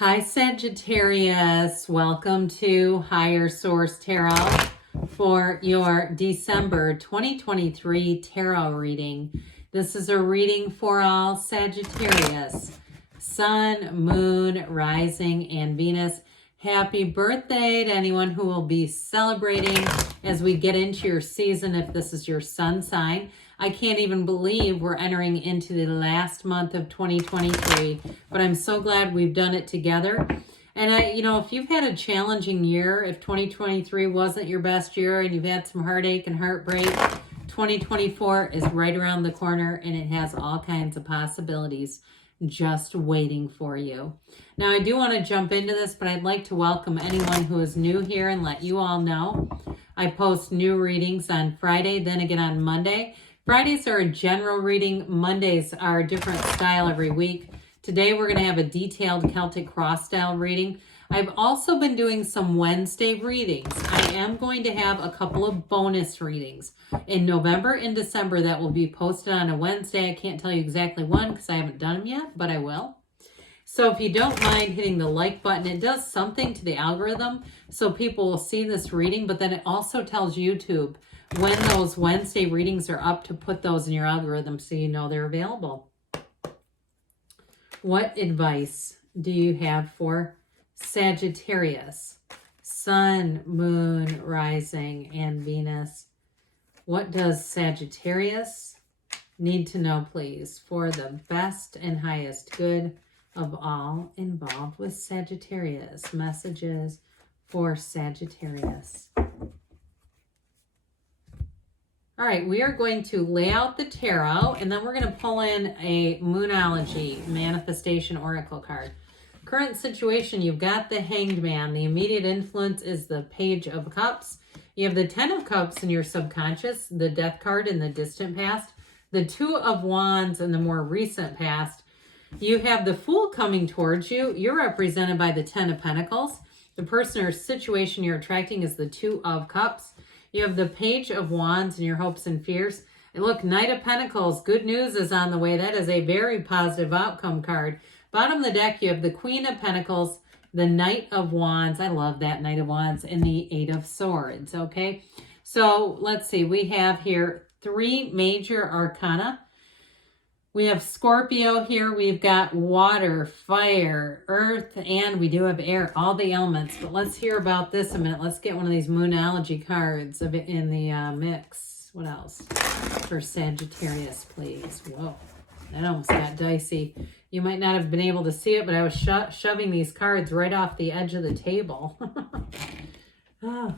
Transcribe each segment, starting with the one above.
Hi, Sagittarius. Welcome to Higher Source Tarot for your December 2023 tarot reading. This is a reading for all Sagittarius, Sun, Moon, Rising, and Venus. Happy birthday to anyone who will be celebrating as we get into your season if this is your sun sign. I can't even believe we're entering into the last month of 2023, but I'm so glad we've done it together. And if you've had a challenging year, if 2023 wasn't your best year and you've had some heartache and heartbreak, 2024 is right around the corner and it has all kinds of possibilities just waiting for you. Now, I do want to jump into this, but I'd like to welcome anyone who is new here and let you all know I post new readings on Friday, then again on Monday. Fridays are a general reading. Mondays are a different style every week. Today we're going to have a detailed Celtic cross style reading. I've also been doing some Wednesday readings. I am going to have a couple of bonus readings in November and December that will be posted on a Wednesday. I can't tell you exactly when because I haven't done them yet, but I will. So if you don't mind hitting the like button, it does something to the algorithm so people will see this reading, but then it also tells YouTube when those Wednesday readings are up to put those in your algorithm so you know they're available. What advice do you have for Sagittarius, Sun, Moon, Rising, and Venus? What does Sagittarius need to know, please, for the best and highest good of all involved with Sagittarius? Messages for Sagittarius. All right, we are going to lay out the tarot, and then we're going to pull in a Moonology Manifestation Oracle card. Current situation, you've got the Hanged Man. The immediate influence is the Page of Cups. You have the Ten of Cups in your subconscious, the Death card in the distant past, the Two of Wands in the more recent past. You have the Fool coming towards you. You're represented by the Ten of Pentacles. The person or situation you're attracting is the Two of Cups. You have the Page of Wands in your hopes and fears. And look, Knight of Pentacles, good news is on the way. That is a very positive outcome card. Bottom of the deck, you have the Queen of Pentacles, the Knight of Wands. I love that Knight of Wands, and the Eight of Swords, okay? So let's see. We have here three major arcana. We have Scorpio here. We've got water, fire, earth, and we do have air, all the elements. But let's hear about this a minute. Let's get one of these Moonology cards in the mix. What else? For Sagittarius, please. Whoa, that almost got dicey. You might not have been able to see it, but I was shoving these cards right off the edge of the table. Oh.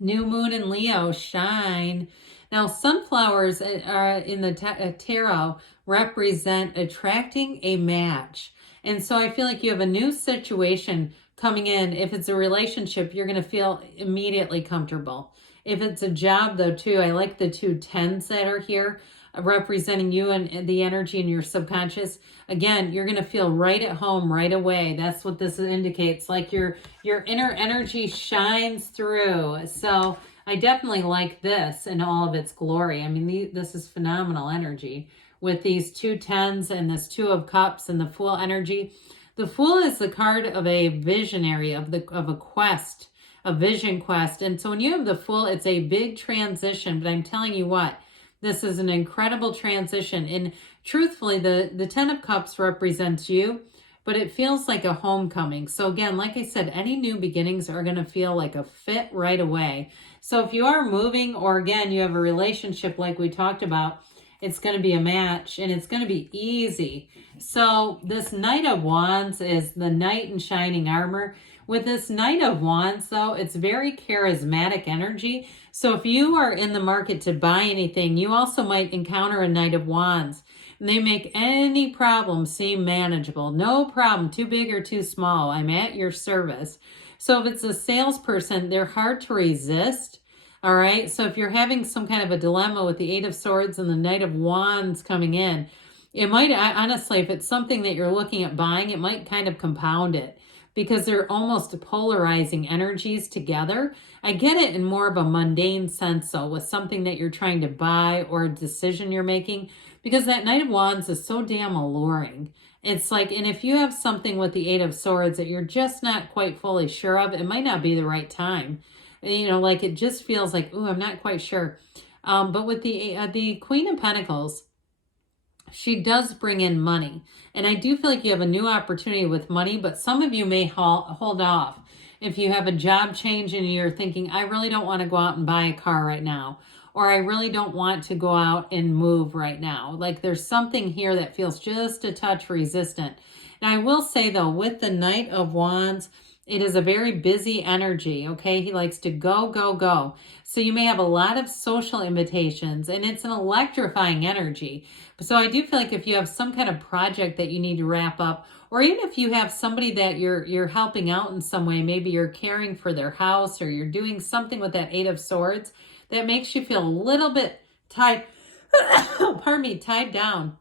New moon in Leo, shine. Now, sunflowers in the tarot represent attracting a match. And so I feel like you have a new situation coming in. If it's a relationship, you're going to feel immediately comfortable. If it's a job, though, too, I like the two tens that are here representing you and the energy in your subconscious. Again, you're going to feel right at home right away. That's what this indicates. Like your inner energy shines through. So I definitely like this in all of its glory. I mean, this is phenomenal energy with these two tens and this Two of Cups and the Fool energy. The Fool is the card of a visionary, of a quest, a vision quest. And so when you have the Fool, it's a big transition. But I'm telling you what, this is an incredible transition. And truthfully, the Ten of Cups represents you, but it feels like a homecoming. So again, like I said, any new beginnings are going to feel like a fit right away. So if you are moving, or again, you have a relationship like we talked about, it's going to be a match and it's going to be easy. So this Knight of Wands is the knight in shining armor. With this Knight of Wands, though, it's very charismatic energy. So if you are in the market to buy anything, you also might encounter a Knight of Wands. And they make any problem seem manageable. No problem, too big or too small. I'm at your service. So if it's a salesperson, they're hard to resist. All right. So if you're having some kind of a dilemma with the Eight of Swords and the Knight of Wands coming in, it might, honestly, if it's something that you're looking at buying, it might kind of compound it, because they're almost polarizing energies together. I get it in more of a mundane sense, though, with something that you're trying to buy or a decision you're making, because that Knight of Wands is so damn alluring. It's like, and if you have something with the Eight of Swords that you're just not quite fully sure of, it might not be the right time. You know, like it just feels like, ooh, I'm not quite sure. But with the Queen of Pentacles, she does bring in money. And I do feel like you have a new opportunity with money, but some of you may hold off. If you have a job change and you're thinking, I really don't want to go out and buy a car right now, or I really don't want to go out and move right now. Like there's something here that feels just a touch resistant. And I will say though, with the Knight of Wands, it is a very busy energy, okay? He likes to go, go, go. So you may have a lot of social invitations, and it's an electrifying energy. So I do feel like if you have some kind of project that you need to wrap up, or even if you have somebody that you're helping out in some way, maybe you're caring for their house, or you're doing something with that Eight of Swords that makes you feel a little bit tied, pardon me, tied down.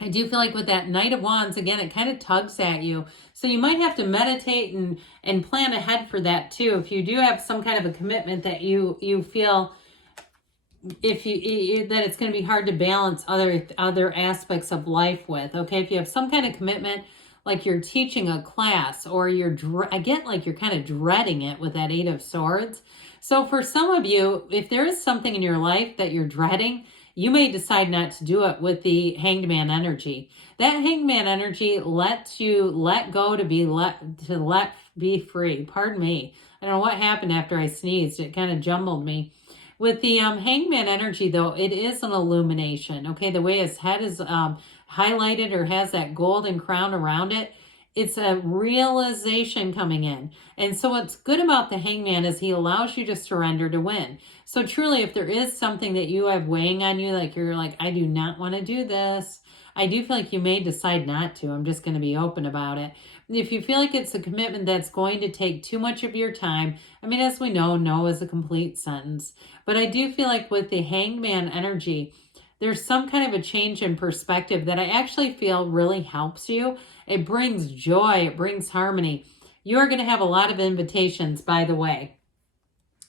I do feel like with that Knight of Wands, again, it kind of tugs at you. So you might have to meditate and plan ahead for that too. If you do have some kind of a commitment that you feel that it's going to be hard to balance other aspects of life with. Okay, if you have some kind of commitment, like you're teaching a class, or I get like you're kind of dreading it with that Eight of Swords. So for some of you, if there is something in your life that you're dreading, you may decide not to do it with the Hanged Man energy. That Hanged Man energy lets you let go to let be free. Pardon me. I don't know what happened after I sneezed. It kind of jumbled me. With the Hanged Man energy, though, it is an illumination. Okay, the way his head is highlighted or has that golden crown around it, it's a realization coming in. And so what's good about the Hangman is he allows you to surrender to win. So truly, if there is something that you have weighing on you, like you're like, I do not want to do this, I do feel like you may decide not to. I'm just going to be open about it. If you feel like it's a commitment that's going to take too much of your time, I mean, as we know, no is a complete sentence. But I do feel like with the Hangman energy, there's some kind of a change in perspective that I actually feel really helps you. It brings joy. It brings harmony. You're going to have a lot of invitations, by the way.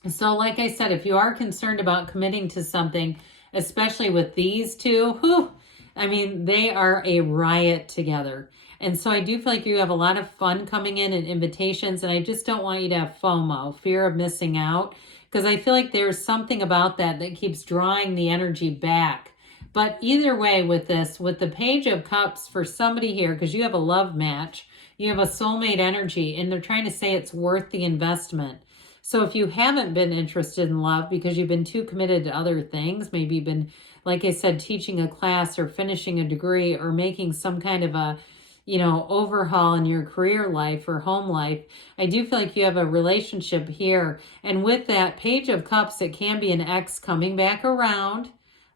So like I said, if you are concerned about committing to something, especially with these two, I mean, they are a riot together. And so I do feel like you have a lot of fun coming in and invitations. And I just don't want you to have FOMO, fear of missing out, because I feel like there's something about that keeps drawing the energy back. But either way with this, with the Page of Cups for somebody here, because you have a love match, you have a soulmate energy, and they're trying to say it's worth the investment. So if you haven't been interested in love because you've been too committed to other things, maybe you've been, like I said, teaching a class or finishing a degree or making some kind of a, overhaul in your career life or home life, I do feel like you have a relationship here. And with that Page of Cups, it can be an ex coming back around.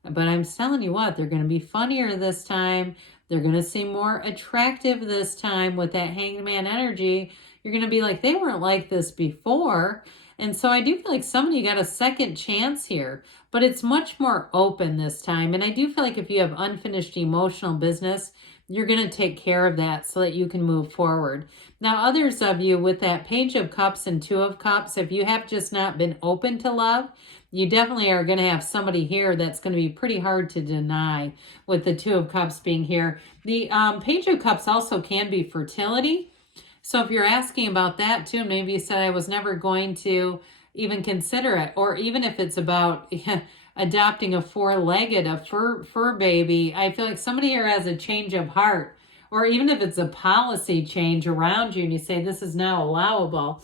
But I'm telling you what, they're going to be funnier this time. They're going to seem more attractive this time with that Hanged Man energy. You're going to be like, they weren't like this before. And so I do feel like somebody got a second chance here, but it's much more open this time. And I do feel like if you have unfinished emotional business, you're going to take care of that so that you can move forward. Now, others of you with that Page of Cups and Two of Cups, if you have just not been open to love, you definitely are going to have somebody here that's going to be pretty hard to deny with the Two of Cups being here. The Page of Cups also can be fertility. So if you're asking about that too, maybe you said I was never going to even consider it, or even if it's about adopting a four-legged, a fur baby, I feel like somebody here has a change of heart, or even if it's a policy change around you and you say this is now allowable.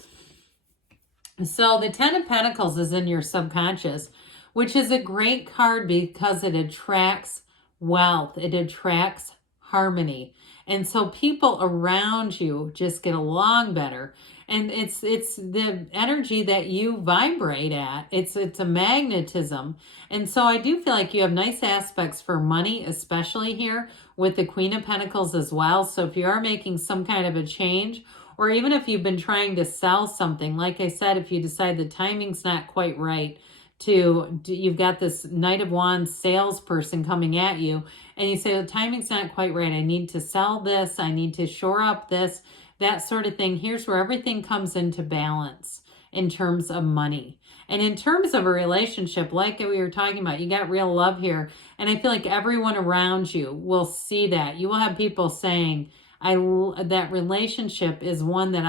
So the Ten of Pentacles is in your subconscious, which is a great card because it attracts wealth. It attracts harmony. And so people around you just get along better. And it's the energy that you vibrate at. It's a magnetism. And so I do feel like you have nice aspects for money, especially here with the Queen of Pentacles as well. So if you are making some kind of a change, or even if you've been trying to sell something, like I said, if you decide the timing's not quite right, you've got this Knight of Wands salesperson coming at you, and you say the timing's not quite right. I need to sell this. I need to shore up this, that sort of thing. Here's where everything comes into balance in terms of money. And in terms of a relationship, like we were talking about, you got real love here. And I feel like everyone around you will see that. You will have people saying, that relationship is one that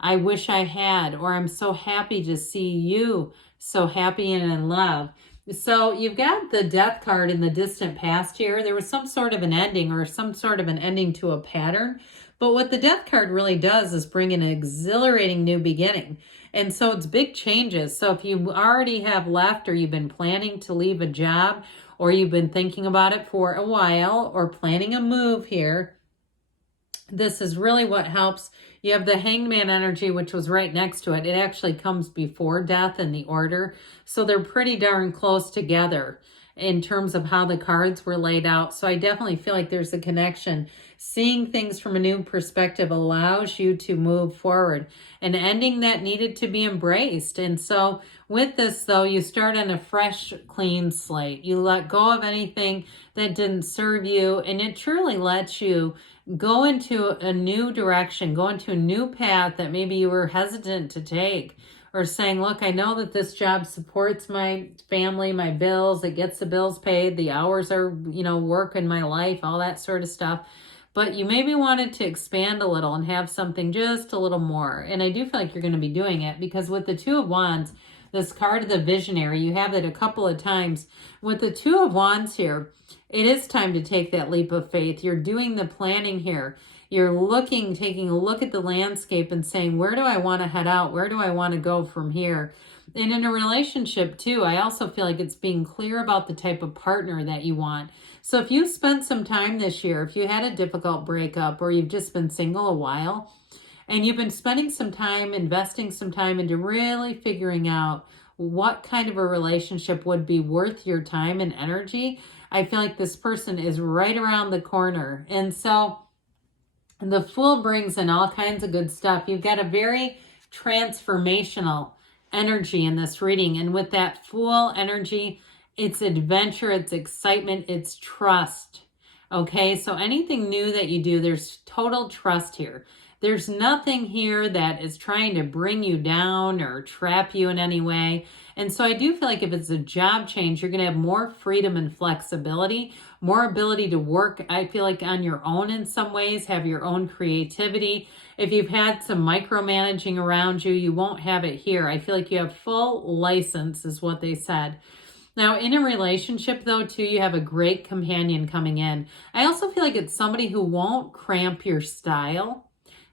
I wish I had, or I'm so happy to see you so happy and in love. So you've got the death card in the distant past here. There was some sort of an ending or some sort of an ending to a pattern. But what the death card really does is bring an exhilarating new beginning. And so it's big changes. So if you already have left, or you've been planning to leave a job, or you've been thinking about it for a while, or planning a move here, this is really what helps. You have the Hangman energy, which was right next to it. It actually comes before death in the order. So they're pretty darn close together in terms of how the cards were laid out. So I definitely feel like there's a connection. Seeing things from a new perspective allows you to move forward. An ending that needed to be embraced. And so with this, though, you start on a fresh, clean slate. You let go of anything that didn't serve you, and it truly lets you go into a new direction, go into a new path that maybe you were hesitant to take, or saying, look, I know that this job supports my family, my bills, it gets the bills paid, the hours are, work in my life, all that sort of stuff. But you maybe wanted to expand a little and have something just a little more. And I do feel like you're going to be doing it, because with the Two of Wands, this card of the visionary, you have it a couple of times. With the Two of Wands here, it is time to take that leap of faith. You're doing the planning here. You're taking a look at the landscape and saying, where do I want to head out? Where do I want to go from here? And in a relationship too, I also feel like it's being clear about the type of partner that you want. So if you spent some time this year, if you had a difficult breakup, or you've just been single a while, and you've been spending some time, investing some time into really figuring out what kind of a relationship would be worth your time and energy, I feel like this person is right around the corner. And so the Fool brings in all kinds of good stuff. You've got a very transformational energy in this reading. And with that Fool energy, it's adventure, it's excitement, it's trust. Okay, so anything new that you do, there's total trust here. There's nothing here that is trying to bring you down or trap you in any way. And so I do feel like if it's a job change, you're going to have more freedom and flexibility, more ability to work, I feel like, on your own in some ways, have your own creativity. If you've had some micromanaging around you, you won't have it here. I feel like you have full license, is what they said. Now, in a relationship, though, too, you have a great companion coming in. I also feel like it's somebody who won't cramp your style.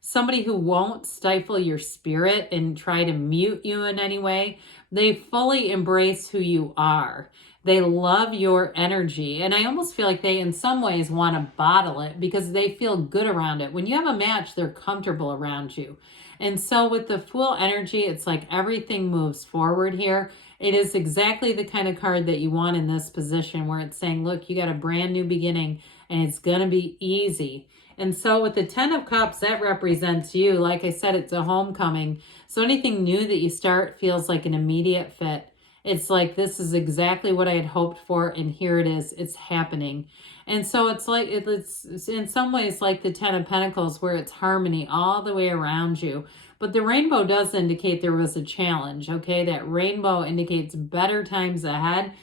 Somebody who won't stifle your spirit and try to mute you in any way. They fully embrace who you are. They love your energy. And I almost feel like they, in some ways, want to bottle it because they feel good around it. When you have a match, they're comfortable around you. And so with the Fool energy, it's like everything moves forward here. It is exactly the kind of card that you want in this position, where it's saying, look, you got a brand new beginning and it's going to be easy. And so with the Ten of Cups, that represents you. Like I said, it's a homecoming. So anything new that you start feels like an immediate fit. It's like, this is exactly what I had hoped for, and here it is. It's happening. And so it's like, it's in some ways like the Ten of Pentacles, where it's harmony all the way around you. But the rainbow does indicate there was a challenge, okay? That rainbow indicates better times ahead.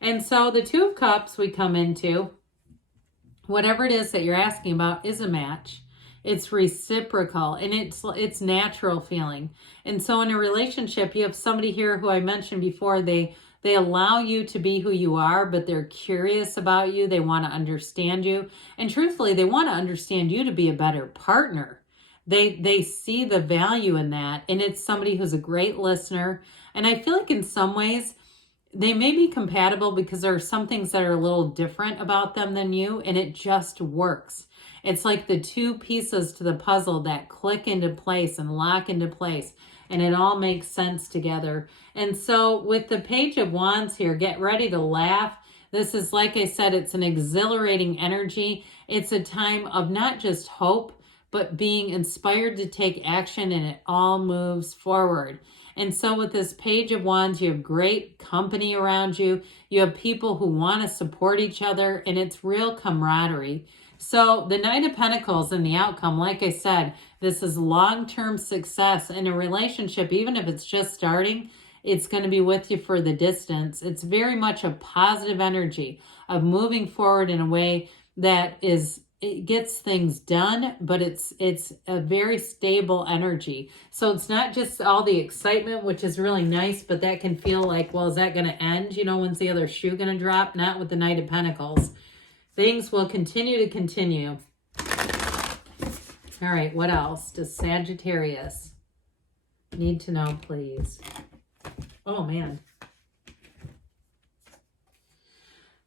And so the Two of Cups we come into, whatever it is that you're asking about is a match. It's reciprocal, and it's natural feeling. And so in a relationship, you have somebody here who I mentioned before, they allow you to be who you are, but they're curious about you. They want to understand you. And truthfully, they want to understand you to be a better partner. They see the value in that. And it's somebody who's a great listener. And I feel like in some ways, they may be compatible because there are some things that are a little different about them than you, and it just works. It's like the two pieces to the puzzle that click into place and lock into place, and it all makes sense together. And so with the Page of Wands here, get ready to laugh. This is, like I said, it's an exhilarating energy. It's a time of not just hope, but being inspired to take action, and it all moves forward. And so with this Page of Wands, you have great company around you. You have people who want to support each other, and it's real camaraderie. So the Knight of Pentacles and the outcome, like I said, this is long-term success in a relationship. Even if it's just starting, It's going to be with you for the distance. It's very much a positive energy of moving forward in a way that it gets things done, but it's a very stable energy. So it's not just all the excitement, which is really nice, but that can feel like, well, is that going to end? You know, when's the other shoe going to drop? Not with the Knight of Pentacles. Things will continue to continue. All right, what else does Sagittarius need to know, please? Oh, man.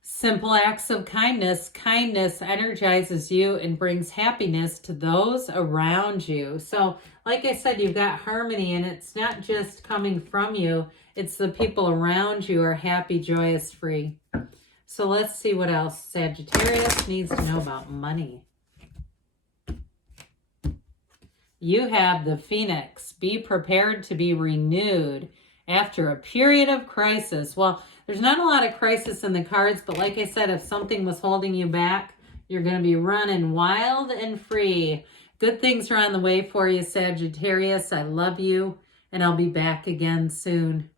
Simple acts of kindness. Kindness energizes you and brings happiness to those around you. So, like I said, you've got harmony, and it's not just coming from you. It's the people around you are happy, joyous, free. So let's see what else Sagittarius needs to know about money. You have the Phoenix. Be prepared to be renewed after a period of crisis. Well, there's not a lot of crisis in the cards, but like I said, if something was holding you back, you're going to be running wild and free. Good things are on the way for you, Sagittarius. I love you, and I'll be back again soon.